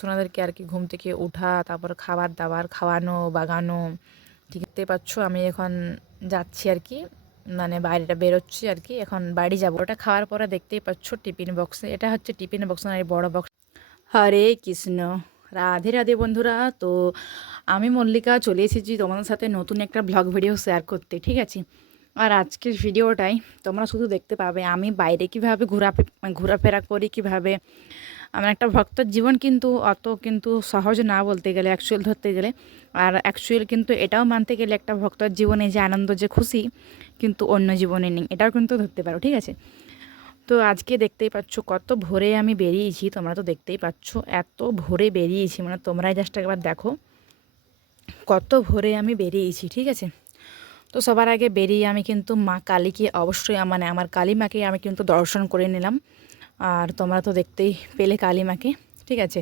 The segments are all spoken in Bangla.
সোনাদেরকে আর কি ঘুম থেকে ওঠা, তারপর খাবার দাবার খাওয়ানো, বাগানো। দেখতে পাচ্ছ আমি এখন যাচ্ছি আর কি, মানে বাইরেটা বেরোচ্ছি আর কি, এখন বাড়ি যাবো। ওটা খাওয়ার পরে দেখতেই পাচ্ছ টিফিন বক্সে, এটা হচ্ছে টিফিন বক্স না, এই বড় বক্স। হরে কৃষ্ণ, রাধে রাধে বন্ধুরা। তো আমি মল্লিকা চলে এসেছি তোমাদের সাথে নতুন একটা ব্লগ ভিডিও শেয়ার করতে, ঠিক আছে। আর আজকের ভিডিওটাই তোমরা শুধু দেখতে পাবে আমি বাইরে কীভাবে ঘোরাফেরা করি, কীভাবে আমার একটা ভক্তর জীবন কিন্তু অত কিন্তু সহজ না বলতে গেলে, অ্যাকচুয়াল ধরতে গেলে। আর অ্যাকচুয়াল কিন্তু এটাও মানতে গেলে একটা ভক্তর জীবনে যে আনন্দ, যে খুশি, কিন্তু অন্য জীবনে নেই, এটাও কিন্তু ধরতে পারো, ঠিক আছে। তো আজকে দেখতেই পাচ্ছ কত ভোরে আমি বেরিয়েছি, তোমরা তো দেখতেই পাচ্ছ এত ভোরে বেরিয়েছি, মানে তোমরাই জাস্ট একবার দেখো কত ভোরে আমি বেরিয়েছি, ঠিক আছে। তো সবার আগে বেরিয়ে আমি কিন্তু মা কালীকে অবশ্যই, মানে আমার কালী মাকে আমি কিন্তু দর্শন করে নিলাম। আর তোমরা তো দেখতেই পেলে কালী মাকে, ঠিক আছে।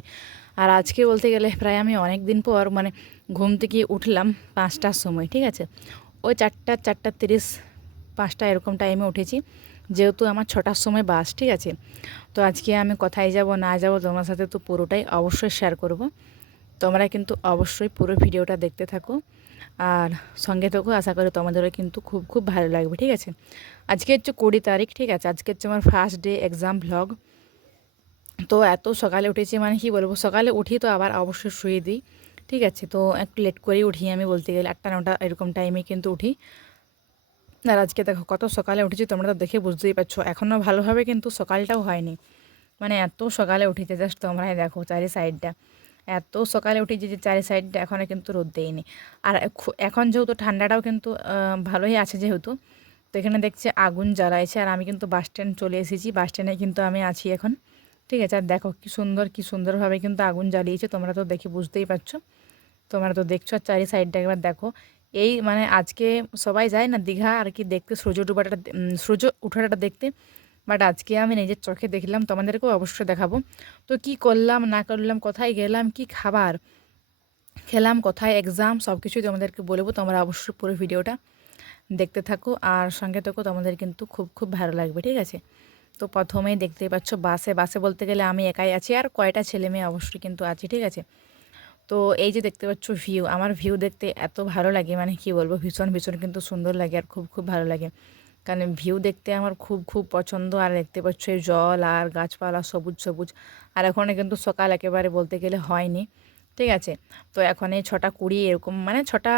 আর আজকে বলতে গেলে প্রায় আমি অনেক দিন পর মানে ঘুম থেকে উঠলাম 5টার সময়, ঠিক আছে। ওই 4:30, 5টা এরকম টাইমে উঠেছি, যেহেতু আমার 6টার সময় বাস, ঠিক আছে। তো আজকে আমি কোথায় যাব না যাব তোমার সাথে তো পুরোটাই অবশ্যই শেয়ার করব। তোমরা কিন্তু অবশ্যই পুরো ভিডিওটা দেখতে থাকো আর সঙ্গে থাকো, আশা করি তোমাদেরও কিন্তু খুব খুব ভালো লাগবে, ঠিক আছে। আজকে হচ্ছে 20 তারিখ, ঠিক আছে। আজকে হচ্ছে আমার ফার্স্ট ডে এক্সাম ভ্লগ। তো এত সকালে উঠেছি, মানে কি বলবো, সকালে উঠি তো আবার অবশ্যই শুয়ে দিই, ঠিক আছে। তো একটু লেট করেই উঠি আমি, বলতে গেলে 8টা 9টা এরকম টাইমে কিন্তু উঠি। আর আজকে দেখো কত সকালে উঠেছি, তোমরা তো দেখে বুঝতেই পারছো এখনও ভালোভাবে কিন্তু সকালটাও হয়নি, মানে এত সকালে উঠেছে, জাস্ট তোমরাই দেখো চারি সাইডটা এত সকালে উঠেছি যে চারি সাইডটা এখনও কিন্তু রোদ দেয়নি। আর এখন যেহেতু ঠান্ডাটাও কিন্তু ভালোই আছে যেহেতু, তো এখানে দেখছি আগুন জ্বালাইছে। আর আমি কিন্তু বাস স্ট্যান্ড চলে এসেছি, বাস স্ট্যান্ডে কিন্তু আমি আছি এখন, ঠিক আছে। আর দেখো কি সুন্দরভাবে কিন্তু আগুন জ্বালিয়েছে, তোমরা তো দেখে বুঝতেই পারছো, তোমরা তো দেখছো। আর চারি সাইডটা একবার দেখো। এই মানে আজকে সবাই যায় না দীঘা আর কি দেখতে, সূর্য ডুবাটা, সূর্য ওঠাটা দেখতে, বাট আজকে আমি নিজের চোখে দেখলাম, তোমাদেরকেও অবশ্যই দেখাবো। তো কি করলাম না করলাম, কোথায় গেলাম, কি খাবার খেলাম, কোথায় এক্সাম, সব কিছুই তোমাদেরকে বলবো। তোমরা অবশ্যই পুরো ভিডিওটা দেখতে থাকো আর সঙ্গে থাকো, তোমাদের কিন্তু খুব খুব ভালো লাগবে, ঠিক আছে। তো প্রথমেই দেখতেই পাচ্ছ বাসে বলতে গেলে আমি একাই আছি, আর কয়টা ছেলে মেয়ে অবশ্যই কিন্তু আছে, ঠিক আছে। তো এই যে দেখতে পাচ্ছ ভিউ, আমার ভিউ দেখতে এত ভালো লাগে, মানে কি বলবো, ভীষণ ভীষণ কিন্তু সুন্দর লাগে আর খুব খুব ভালো লাগে, কারণ ভিউ দেখতে আমার খুব খুব পছন্দ। আর দেখতে পাচ্ছ এই জল আর গাছপালা সবুজ সবুজ। আর এখনও কিন্তু সকাল একেবারে বলতে গেলে হয়নি, ঠিক আছে। তো এখন এই 6টা 20 এরকম, মানে 6টা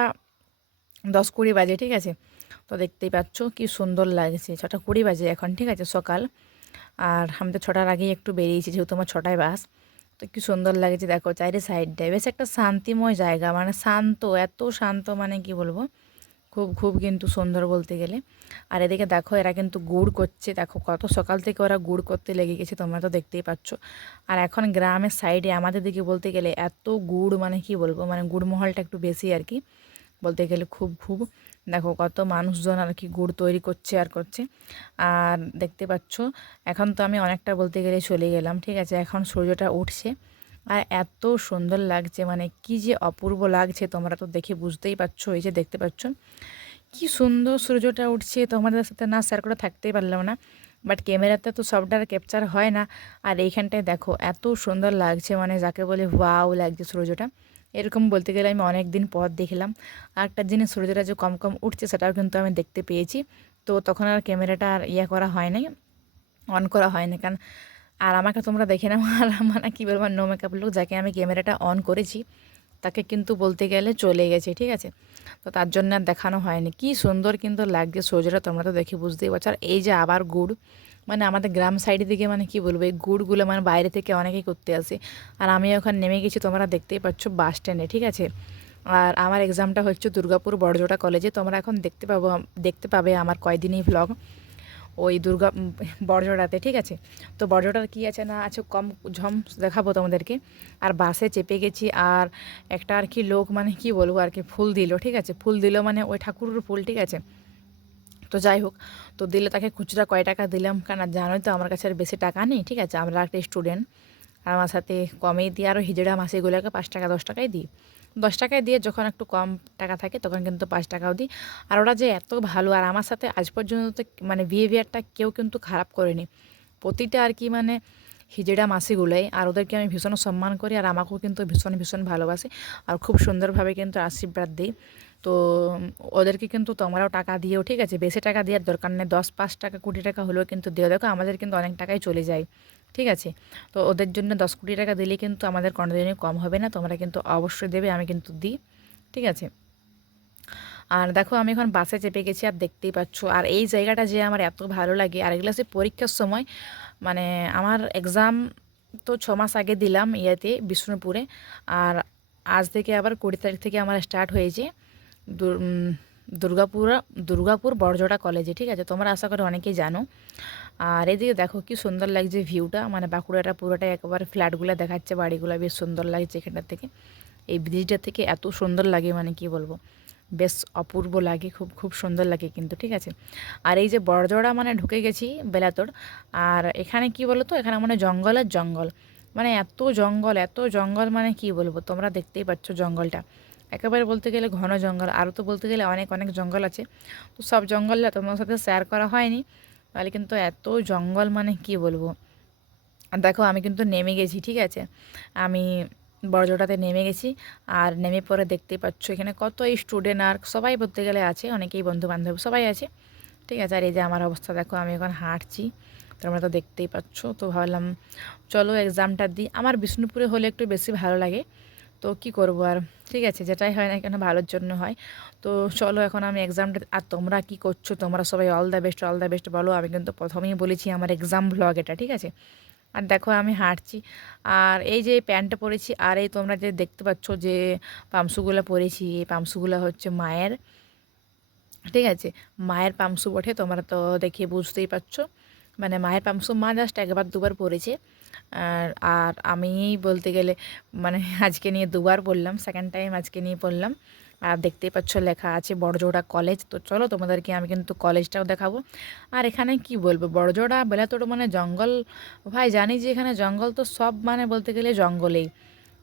10-20 বাজে, ঠিক আছে। তো দেখতেই পাচ্ছ কি সুন্দর লাগছে, 6টা 20 বাজে এখন, ঠিক আছে, সকাল। আর আমি তো 6টার আগেই একটু বেরিয়েছি, যেহেতু আমার 6টায় বাস। তো কি সুন্দর লাগছে দেখো চারি সাইডটায়, বেশ একটা শান্তিময় জায়গা, মানে শান্ত, এত শান্ত, মানে কি বলবো, খুব খুব কিন্তু সুন্দর বলতে গেলে। আর এদিকে দেখো এরা কিন্তু গুড় করছে, দেখো কত সকাল থেকে ওরা গুড় করতে লেগে গেছে, তোমরা তো দেখতেই পাচ্ছ। আর এখন গ্রামের সাইডে আমাদের দিকে বলতে গেলে এত গুড়, মানে কি বলবো, মানে গুড় মহলটা একটু বেশি আর কি বলতে গেলে, খুব খুব। দেখো কত মানুষজন আর কি গুড় তৈরি করছে আর করছে। আর দেখতে পাচ্ছ এখন তো আমি অনেকটা বলতে গেলে চলে গেলাম, ঠিক আছে। এখন সূর্যটা উঠছে আর এত সুন্দর লাগছে, মানে কি যে অপূর্ব লাগছে, তোমরা তো দেখে বুঝতেই পারছো। এই যে দেখতে পাচ্ছ কি সুন্দর সূর্যটা উঠছে, তোমাদের সাথে না শেয়ার করে থাকতেই পারলাম না, বাট ক্যামেরাতে তো সবটা ক্যাপচার হয় না। আর এইখানটায় দেখো এত সুন্দর লাগছে, মানে যাকে বলে ওয়াও লাগছে সূর্যটা, এরকম বলতে গেলে আমি অনেক দিন পর দেখলাম। আর একটা জিনিস, সূর্যটা যে কম কম উঠছে সেটাও কিন্তু আমি দেখতে পেয়েছি। তো তখন আর ক্যামেরাটা আর করা হয় নাই, অন করা হয় না, কারণ আর আমাকে তোমরা দেখে নাও, আর মানে কী বলবো, নো মেকআপ লোক, যাকে আমি ক্যামেরাটা অন করেছি তাকে কিন্তু বলতে গেলে চলে গেছে, ঠিক আছে। তো তার জন্য আর দেখানো হয়নি। কি সুন্দর কিন্তু লাগছে সূর্যটা, তোমরা তো দেখে বুঝতেই পারছো। আর এই যে আবার গুড়, মানে আমাদের গ্রাম সাইডের দিকে, মানে কি বলবো, এই গুড়গুলো মানে বাইরে থেকে অনেকেই করতে আসে। আর আমি ওখানে নেমে গেছি, তোমরা দেখতেই পাচ্ছ বাস স্ট্যান্ডে, ঠিক আছে। আর আমার এক্সামটা হচ্ছে দুর্গাপুর বড়জোড়া কলেজে, তোমরা এখন দেখতে পাবে আমার কয়দিনই ভ্লগ ওই বড়জোড়াতে, ঠিক আছে। তো বড়জোড়ার কী আছে না আছে কম ঝম দেখাবো তোমাদেরকে। আর বাসে চেপে গেছি, আর একটা আর কি লোক, মানে কি বলবো আর কি, ফুল দিল, ঠিক আছে, ফুল দিল মানে ওই ঠাকুরের ফুল, ঠিক আছে। তো যাই হোক, তো দিলে তাকে খুচরা কয় টাকা দিলাম, কারণ জানোই তো আমার কাছে আর বেশি টাকা নেই, ঠিক আছে, আমরা একটা স্টুডেন্ট। আর আমার সাথে কমেই দিই, আরও হিজড়া মাসিগুলোকে 5 টাকা 10 টাকায় দিই, 10 টাকায় দিয়ে যখন একটু কম টাকা থাকে তখন কিন্তু 5 টাকাও দিই। আর ওরা যে এত ভালো, আর আমার সাথে আজ পর্যন্ত তো মানে বিহেভিয়ারটা কেউ কিন্তু খারাপ করেনি, প্রতিটা আর কি মানে হিজড়া মাসিগুলোই, আর ওদেরকে আমি ভীষণ সম্মান করি আর আমাকেও কিন্তু ভীষণ ভীষণ ভালোবাসে আর খুব সুন্দরভাবে কিন্তু আশীর্বাদ দিই। তো ওদেরকে কিন্তু তোমরাও টাকা দিও, ঠিক আছে? বেশি টাকা দেওয়ার দরকার নেই, 10-5 টাকা 20 টাকা হলেও কিন্তু দিও। দেখো আমাদের কিন্তু অনেক টাকাই চলে যায়, ঠিক আছে? তো ওদের জন্য 10 কোটি টাকা দিলে কিন্তু আমাদের কোনোদিনই কম হবে না, তোমরা কিন্তু অবশ্যই দেবে, আমি কিন্তু দিই, ঠিক আছে? আর দেখো আমি এখন বাসে চেপে গেছি আর দেখতেই পাচ্ছ, আর এই জায়গাটা যে আমার এত ভালো লাগে। আর এগুলো সে পরীক্ষার সময়, মানে আমার এক্সাম তো 6 মাস আগে দিলাম ইয়েতে বিষ্ণুপুরে, আর আজ থেকে আবার 20 তারিখ থেকে আমার স্টার্ট হয়েছে দু- উম, দুর্গাপুর দুর্গাপুর বড়জোড়া কলেজে, ঠিক আছে? তোমরা আশা করি অনেকেই জানো। আর এদিকে দেখো কি সুন্দর লাগছে ভিউটা, মানে বাঁকুড়াটা পুরোটাই একেবারে ফ্ল্যাটগুলো দেখাচ্ছে, বাড়িগুলো বেশ সুন্দর লাগছে এখানটা থেকে। এই ব্রিজটা থেকে এত সুন্দর লাগে, মানে কি বলবো, বেশ অপূর্ব লাগে, খুব খুব সুন্দর লাগে কিন্তু, ঠিক আছে? আর এই যে বড়জোড়া মানে ঢুকে গেছি বেলাতোড়, আর এখানে কি বলো তো, এখানে মানে জঙ্গলের জঙ্গল, মানে এত জঙ্গল এত জঙ্গল, মানে কি বলবো, তোমরা দেখতেই পাচ্ছ জঙ্গলটা একেবারে বলতে গেলে ঘন জঙ্গল, আরও তো বলতে গেলে অনেক অনেক জঙ্গল আছে। তো সব জঙ্গলটা তোমার সাথে শেয়ার করা হয়নি, তাহলে কিন্তু এত জঙ্গল, মানে কি বলবো। আর দেখো আমি কিন্তু নেমে গেছি, ঠিক আছে? আমি বড়জোড়াতে নেমে গেছি, আর নেমে পরে দেখতেই পাচ্ছ এখানে কত স্টুডেন্ট আর সবাই বলতে গেলে আছে, অনেকেই বন্ধু বান্ধব সবাই আছে, ঠিক আছে? আর এই যে আমার অবস্থা দেখো, আমি এখন হাঁটছি, তোমরা তো দেখতেই পাচ্ছ। তো ভাবলাম চলো এক্সামটা দিই, আমার বিষ্ণুপুরে হলে একটু বেশি ভালো লাগে, তো কি করব আর, ঠিক আছে? যেটাই হয় না কেন ভালোর জন্য হয়। তো চলো এখন আমি এক্সামটা, আর তোমরা কি করছো, তোমরা সবাই অল দ্য বেস্ট বলো। আমি কিন্তু প্রথমেই বলেছি আমার এক্সাম ব্লগ এটা, ঠিক আছে? আর দেখো আমি হাঁটছি, আর এই যে প্যান্টটা পরেছি, আর এই তোমরা যে দেখতে পাচ্ছ যে পামসুগুলো পরেছি, এই পামসুগুলো হচ্ছে মায়ের, ঠিক আছে? মায়ের পামসু বটে, তোমরা তো দেখে বুঝতেই পারছো, মানে মায়ের পামসু মা জাস্ট একবার দুবার পরেছে। আর আর আমি বলতে গেলে মানে আজকে নিয়ে দুবার পড়লাম, সেকেন্ড টাইম আজকে নিয়ে পড়লাম। আর দেখতেই পাচ্ছ লেখা আছে বড়জোড়া কলেজ। তো চলো তোমাদেরকে আমি কিন্তু কলেজটাও দেখাবো। আর এখানে কি বলবো, বড়জোড়া বেলাতোড় মানে জঙ্গল, ভাই জানি যে এখানে জঙ্গল, তো সব মানে বলতে গেলে জঙ্গলেই,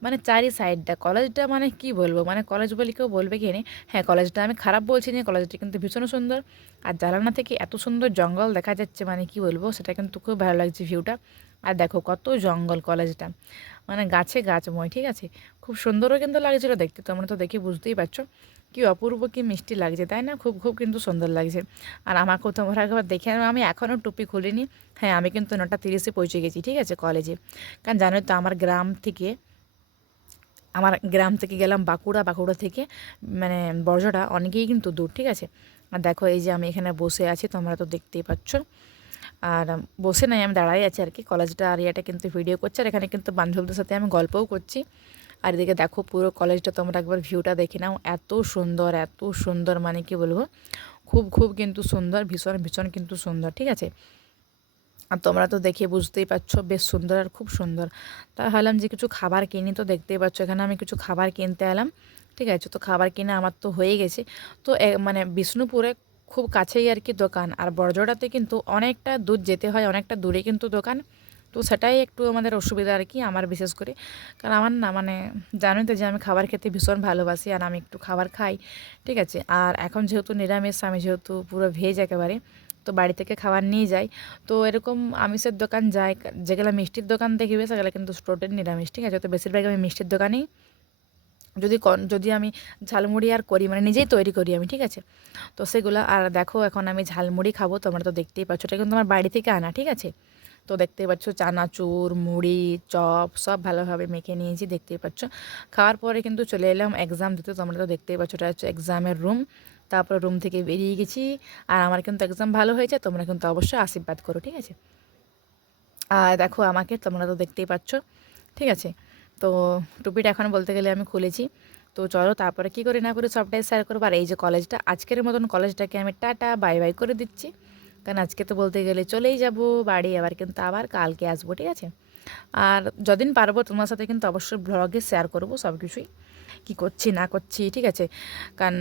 মানে চারি সাইডটা কলেজটা, মানে কি বলবো, মানে কলেজ বলে কেউ বলবে কি নেই। হ্যাঁ, কলেজটা আমি খারাপ বলছি না, কলেজটা কিন্তু ভীষণ সুন্দর। আর জানালা থেকে এত সুন্দর জঙ্গল দেখা যাচ্ছে, মানে কি বলবো, সেটা কিন্তু খুব ভালো লাগছে ভিউটা। আর দেখো কত জঙ্গল কলেজটা, মানে গাছে গাছময়, ঠিক আছে? খুব সুন্দরও কিন্তু লাগছিল দেখতে, তোমরা তো দেখে বুঝতেই পারছো কি অপূর্ব কি মিষ্টি লাগছে, তাই না? খুব খুব কিন্তু সুন্দর লাগছে। আর আমাকেও তোমরা একবার দেখে নাও, আমি এখনও টুপি খুলিনি। হ্যাঁ, আমি কিন্তু 9টা 30-এ পৌঁছে গেছি, ঠিক আছে, কলেজে। কারণ জানোই তো আমার গ্রাম থেকে গেলাম বাঁকুড়া, বাঁকুড়া থেকে মানে বর্জটা অনেকেই কিন্তু দূর, ঠিক আছে? আর দেখো এই যে আমি এখানে বসে আছি, তোমরা তো দেখতেই পাচ্ছ। আর বসে নাই, আমি দাঁড়াই আছি আর কি, কলেজটা আর ইয়েটা কিন্তু ভিডিও করছে, আর এখানে কিন্তু বান্ধবদের সাথে আমি গল্পও করছি। আর এদিকে দেখো পুরো কলেজটা তোমরা একবার ভিউটা দেখে নাও, এত সুন্দর এত সুন্দর, মানে কি বলবো, খুব খুব কিন্তু সুন্দর, ভীষণ ভীষণ কিন্তু সুন্দর, ঠিক আছে? আর তোমরা তো দেখে বুঝতেই পারছো বেশ সুন্দর আর খুব সুন্দর। তাই ভাবলাম যে কিছু খাবার কিনি, তো দেখতেই পাচ্ছ এখানে আমি কিছু খাবার কিনতে এলাম, ঠিক আছে? তো খাবার কিনে আমার তো হয়ে গেছে। তো মানে বিষ্ণুপুরে খুব কাছেই আর কি দোকান, আর বড়জোড়াতে কিন্তু অনেকটা দূর যেতে হয়, অনেকটা দূরে কিন্তু দোকান। তো সেটাই একটু আমাদের অসুবিধা আর কি, আমার বিশেষ করে, কারণ আমার না মানে জানোই তো যে আমি খাবার খেতে ভীষণ ভালোবাসি, আর আমি একটু খাবার খাই, ঠিক আছে? আর এখন যেহেতু নিরামিষ, আমি যেহেতু পুরো ভেজ একেবারে, তো বাড়ি থেকে খাবার নিয়ে যাই। তো এরকম আমিষের দোকান যায়, যেগুলো মিষ্টির দোকান দেখবে সেগুলো কিন্তু টোটাল নিরামিষ, ঠিক আছে? তো বেশিরভাগ আমি মিষ্টির দোকানেই, যদি আমি ঝালমুড়ি আর করি, মানে নিজেই তৈরি করি আমি, ঠিক আছে? তো সেগুলো, আর দেখো এখন আমি ঝালমুড়ি খাবো, তোমরা তো দেখতেই পাচ্ছ, এটা কিন্তু আমার বাড়ি থেকে আনা, ঠিক আছে? তো দেখতেই পাচ্ছ চানাচুর, মুড়ি, চপ সব ভালোভাবে মেখে নিয়েছি, দেখতেই পাচ্ছ। খাওয়ার পরে কিন্তু চলে এলাম এক্সাম দিতে, তোমরা তো দেখতেই পাচ্ছ, এটা হচ্ছে এক্সামের রুম। তারপর রুম থেকে বেরিয়ে গেছি, আর আমার কিন্তু এক্সাম ভালো হয়েছে, তোমরা কিন্তু অবশ্যই আশীর্বাদ করো, ঠিক আছে? আর দেখো আমাকে তোমরা তো দেখতেই পাচ্ছ, ঠিক আছে? তো টুপিটা এখন বলতে গেলে আমি খুলেছি। তো চলো তারপরে কী করি না করি সবটাই শেয়ার করবো। আর এই যে কলেজটা, আজকের মতন কলেজটাকে আমি টাটা বাই বাই করে দিচ্ছি, কারণ আজকে তো বলতে গেলে চলেই যাব বাড়ি, আবার কিন্তু আবার কালকে আসবো, ঠিক আছে? আর যদিন পারবো তোমার সাথে কিন্তু অবশ্যই ব্লগে শেয়ার করবো সব কিছুই, কী করছি না করছি, ঠিক আছে? কারণ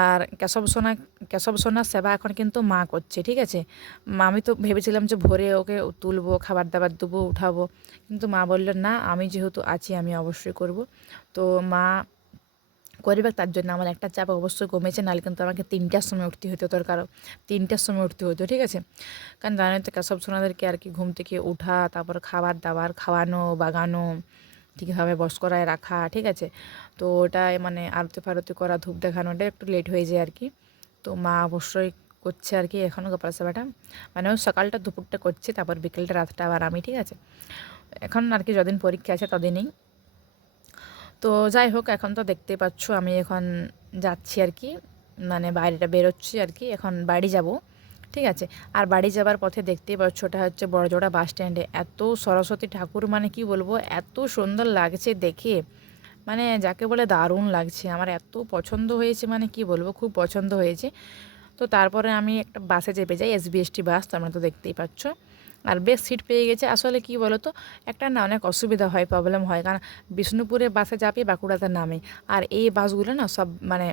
আর কেশব সোনার সেবা এখন কিন্তু মা করছে, ঠিক আছে? আমি তো ভেবেছিলাম যে ভোরে ওকে তুলবো, খাবার দাবার দেবো, উঠাবো, কিন্তু মা বলল না, আমি যেহেতু আছি আমি অবশ্যই করব। তো মা করিবে, তার জন্য আমার একটা চাপ অবশ্যই কমেছে, নাহলে কিন্তু আমাকে 3টার সময় উঠতে হতো, তোর কারণ 3টার সময় উঠতে হতো, ঠিক আছে। কারণ জানোই তো কেশব সোনাদেরকে আর কি ঘুম থেকে উঠা, তারপর খাবার দাবার খাওয়ানো, বাগানো, ঠিকভাবে বস করায় রাখা, ঠিক আছে। তো ওটাই মানে আরতি ফারতি করা, ধূপ দেখানোটা একটু লেট হয়ে যায় আর কি। তো মা অবশ্যই করছে আর কি এখনও গোপাল সেবাটা, মানে ওই সকালটা দুপুরটা করছে, তারপর বিকেলটা রাতটা আবার আমি, ঠিক আছে। এখন আর কি যদিন পরীক্ষা আছে তদিনই। তো যাই হোক, এখন তো দেখতেই পাচ্ছ আমি এখন যাচ্ছি আর কি, মানে বাইরেটা বেরোচ্ছি আর কি, এখন বাড়ি যাব, ঠিক আছে। আর বাড়ি যাবার পথে দেখতেই পাচ্ছ ওটা হচ্ছে বড়জোড়া বাস স্ট্যান্ডে এত সরস্বতী ঠাকুর, মানে কি বলবো, এত সুন্দর লাগছে দেখে, মানে যাকে বলে দারুণ লাগছে, আমার এত পছন্দ হয়েছে, মানে কি বলবো, খুব পছন্দ হয়েছে। তো তারপরে আমি একটা বাসে চেপে যাই, এসবিএসটি বাস, তোমরা তো দেখতেই পাচ্ছ। আর বেশ সিট পেয়ে গেছে। আসলে কি বলো তো, একটা না অনেক অসুবিধা হয়, প্রবলেম হয়, কারণ বিষ্ণুপুরে বাসে যাবে, বাঁকুড়াতে নামে, আর এই বাসগুলো না সব মানে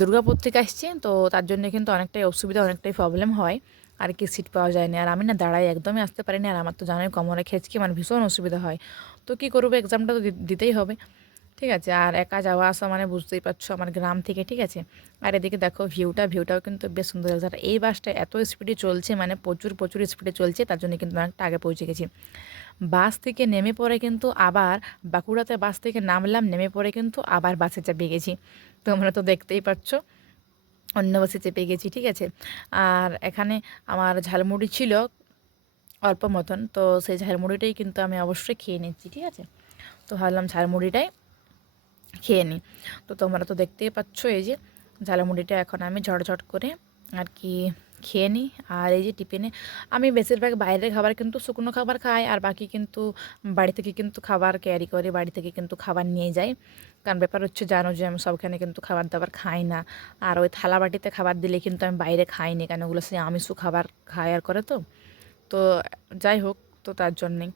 দুর্গাপুর থেকে আসছে, তো তার জন্য কিন্তু অনেকটাই অসুবিধা, অনেকটাই প্রবলেম হয় আর কি, সিট পাওয়া যায় না। আর আমি না দাঁড়াই একদমই আসতে পারিনি, আর আমার তো জানোই কোমরে খেঁচকি, মানে ভীষণ অসুবিধা হয়। তো কী করবো, এক্সামটা তো দিতেই হবে, ঠিক আছে। আর একা যাওয়া আসা মানে বুঝতেই পারছো, আমার গ্রাম থেকে, ঠিক আছে। আর এদিকে দেখো ভিউটাও কিন্তু বেশ সুন্দর লাগছে। আর এই বাসটা এত স্পিডে চলছে, মানে প্রচুর প্রচুর স্পিডে চলছে, তার জন্য কিন্তু অনেকটা আগে পৌঁছে গেছি। বাস থেকে নেমে পড়ে কিন্তু আবার বাঁকুড়াতে বাস থেকে নামলাম, নেমে পড়ে কিন্তু আবার বাসে চেপে গেছি, তোমরা তো দেখতেই পাচ্ছ, অন্য বাসে চেপে গেছি, ঠিক আছে। আর এখানে আমার ঝালমুড়ি ছিল অল্প মতন, তো সেই ঝালমুড়িটাই কিন্তু আমি অবশ্যই খেয়ে নিচ্ছি, ঠিক আছে। তো ভাবলাম ঝালমুড়িটাই খেয়ে নিই। তো তোমরা তো দেখতেই পাচ্ছ এই যে ঝালমুড়িটা এখন আমি ঝটঝট করে আর কি খেয়ে নিই। আর এই যে টিফিনে আমি বেশিরভাগ বাইরের খাবার কিন্তু শুকনো খাবার খাই, আর বাকি কিন্তু বাড়ি থেকে কিন্তু খাবার ক্যারি করে, বাড়ি থেকে কিন্তু খাবার নিয়ে যাই। কারণ ব্যাপার হচ্ছে জানো যে আমি সবখানে কিন্তু খাবার দাবার খাই না, আর ওই থালা বাটিতে খাবার দিলে কিন্তু আমি বাইরে খাইনি, কেন ওগুলো সে আমিষও খাবার খাই আর করে, তো তো যাই হোক, তো তার জন্যেই।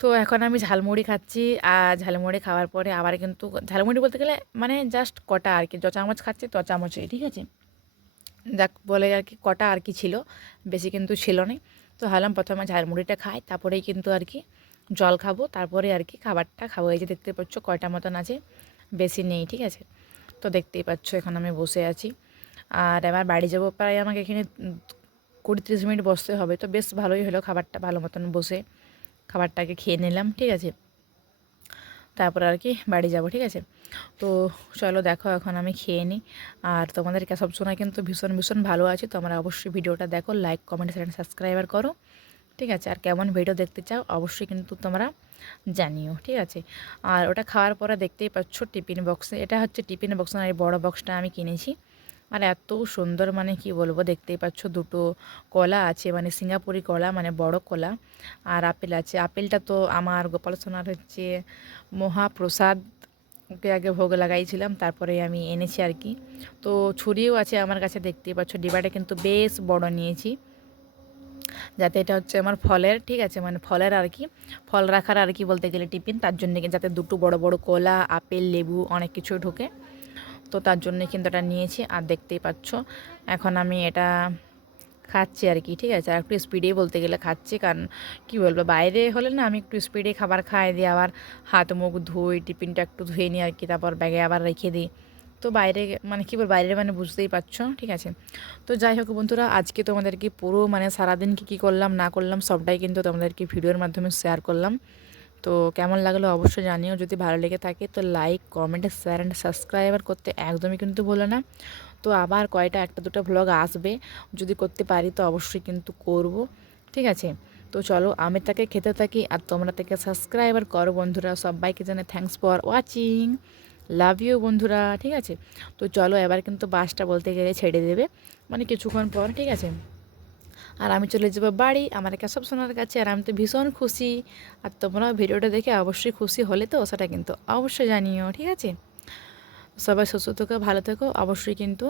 তো এখন আমি ঝালমুড়ি খাচ্ছি, আর ঝালমুড়ি খাওয়ার পরে আবার কিন্তু ঝালমুড়ি বলতে গেলে মানে জাস্ট কটা আর কি, চ চামচ খাচ্ছি, চ চামচই, ঠিক আছে। যাক বলে আর কি কটা আর কি ছিল, বেশি কিন্তু ছিল না। তো ভাবলাম প্রথমে ঝালমুড়িটা খাই, তারপরেই কিন্তু আর কি জল খাবো, তারপরে আর কি খাবারটা খাবো। এই যে দেখতে পাচ্ছ কয়টা মতন আছে, বেশি নেই, ঠিক আছে। তো দেখতেই পাচ্ছ এখন আমি বসে আছি, আর এবার বাড়ি যাবো, প্রায় আমাকে এখানে 20-30 মিনিট বসতে হবে। তো বেশ ভালোই হলো, খাবারটা ভালো মতন বসে খাবারটাকে খেয়ে নিলাম, ঠিক আছে। তারপর আর কি বাড়ি যাব, ঠিক আছে। তো চলো দেখো এখন আমি খেয়ে নিই। আর তোমাদেরকে সবসময় কিন্তু ভীষণ ভীষণ ভালো আছে, তোমরা অবশ্যই ভিডিওটা দেখো, লাইক কমেন্ট শেয়ার সাবস্ক্রাইবার করো, ঠিক আছে। আর কেমন ভিডিও দেখতে চাও অবশ্যই কিন্তু তোমরা জানিও, ঠিক আছে। আর ওটা খাওয়ার পরে দেখতেই পাচ্ছ টিফিন বক্সে, এটা হচ্ছে টিফিন বক্স, আর এই বড়ো বক্সটা আমি কিনেছি। আর এত সুন্দর, মানে কি বলবো, দেখতেই পাচ্ছ দুটো কলা আছে, মানে সিঙ্গাপুরি কলা, মানে বড় কলা, আর আপেল আছে। আপেলটা তো আমার গোপাল সোনার হচ্ছে মহাপ্রসাদ, ওকে আগে ভোগ লাগাইছিলাম, তারপরে আমি এনেছি আর কি। তো ছুরিও আছে আমার কাছে, দেখতেই পাচ্ছ ডিবাটা কিন্তু বেশ বড় নিয়েছি, যাতে এটা হচ্ছে আমার ফলের, ঠিক আছে, মানে ফলের আর কি, ফল রাখার আর কি বলতে গেলে টিফিন, তার জন্য যাতে দুটো বড় বড় কলা, আপেল, লেবু অনেক কিছু ঢোকে, তো তার জন্য কিন্তু এটা নিয়েছি। আর দেখতেই পাচ্ছ এখন আমি এটা খাচ্ছি আর কি, ঠিক আছে। আর একটু স্পিডেই বলতে গেলে খাচ্ছি, কারণ কী বলবো, বাইরে হলে না আমি একটু স্পিডে খাবার খাই, দিয়ে আবার হাত মুখ ধুই, টিফিনটা একটু ধুয়ে নিই আর কি, তারপর ব্যাগে আবার রেখে দিই। তো বাইরে মানে কী বল, বাইরে মানে বুঝতেই পারছো, ঠিক আছে। তো যাই হোক বন্ধুরা, আজকে তোমাদেরকে পুরো মানে সারাদিন কী করলাম না করলাম সবটাই কিন্তু তোমাদেরকে ভিডিওর মাধ্যমে শেয়ার করলাম। তো কেমন লাগলো অবশ্যই জানিও, যদি ভালো লেগে থাকে তো like comment share and subscriber করতে একদমই কিন্তু ভুলো না। তো আবার কয়টা একটা দুটো ভ্লগ আসবে, যদি করতে পারি তো অবশ্যই কিন্তু করব, ঠিক আছে। তো চলো আমি তাকে খেতে থাকি, আর তোমরা থেকে সাবস্ক্রাইবার করো বন্ধুরা, সবাইকে জানে thanks for watching, love you বন্ধুরা, ঠিক আছে। তো চলো এবার কিন্তু বাসটা বলতে গেলে ছেড়ে দেবে, মানে কিছুক্ষণ পর, ঠিক আছে। আর আমি চলে যাবো বাড়ি আমার কেশব সোনার কাছে, আর আমি তো ভীষণ খুশি। আর তোমরা ভিডিওটা দেখে অবশ্যই খুশি হলে তো সেটা কিন্তু অবশ্যই জানিও, ঠিক আছে। সবাই সুস্থ থেকো, ভালো থেকো, অবশ্যই কিন্তু